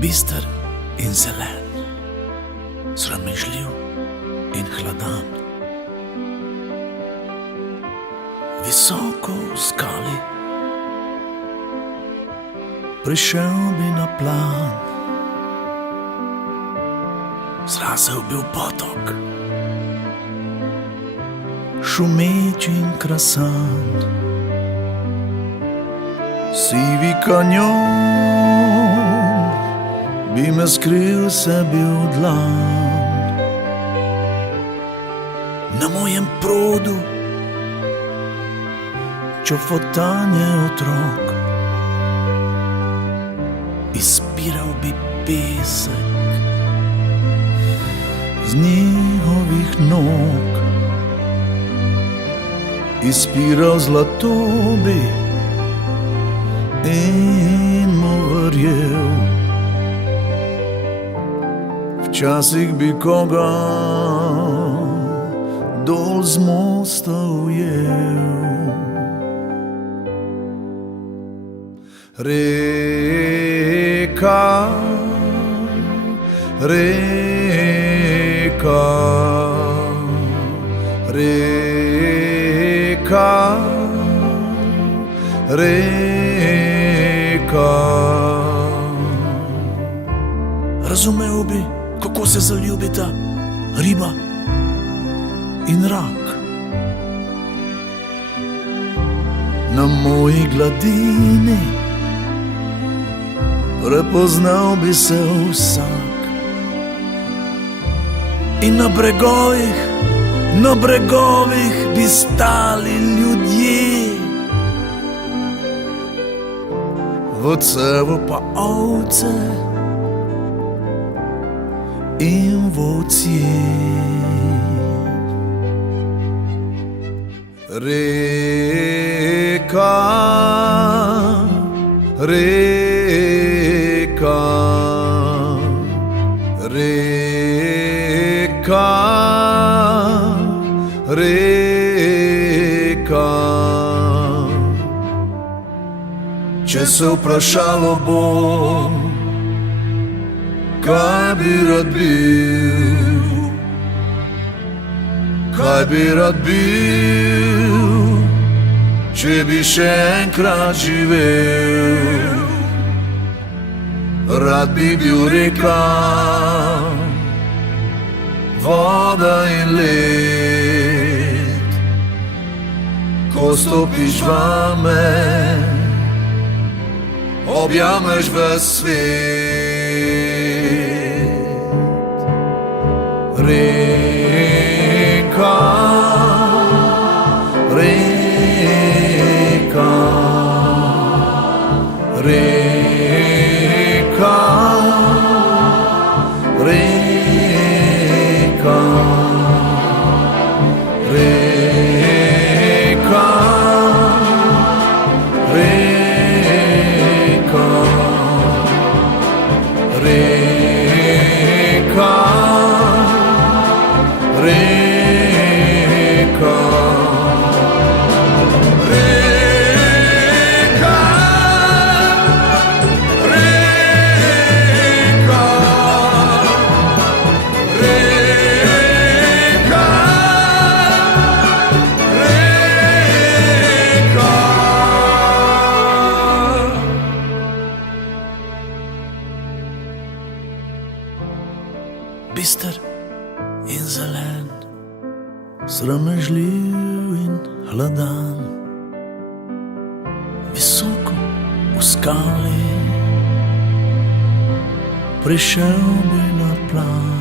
Bister in zelen, sramežljiv in hladan. Visoko v skali prišel bi na plan, zrazel bil potok, šumeč in krasan. Sivi kanjon bi me skril sebi v dlan. Na mojem produ čofotanje otrok, izpiral bi pesek z njihovih nog, izpiral zlato bi in mu verjel. Včasih bi koga dol z mosta ujel. Reka, reka, reka, reka. Razumel bi, kako se zaljubita riba in rak. Na moji gladini prepoznal bi se vsak. In na bregovih bi stali ljudje, v cevu pa ovce in volci. Reka, reka, reka, reka. Če se vprašalo bom, kaj bi rad bil, kaj bi rad bil, če bi še enkrat živel. Rad bi bil reka, voda in led. Ko stopiš vame, objameš ves svet. Reka, reka, reka, reka, reka, reka, reka, reka, bister in zelen, sramežljiv in hladan. Visoko v skali prišel bi na plan.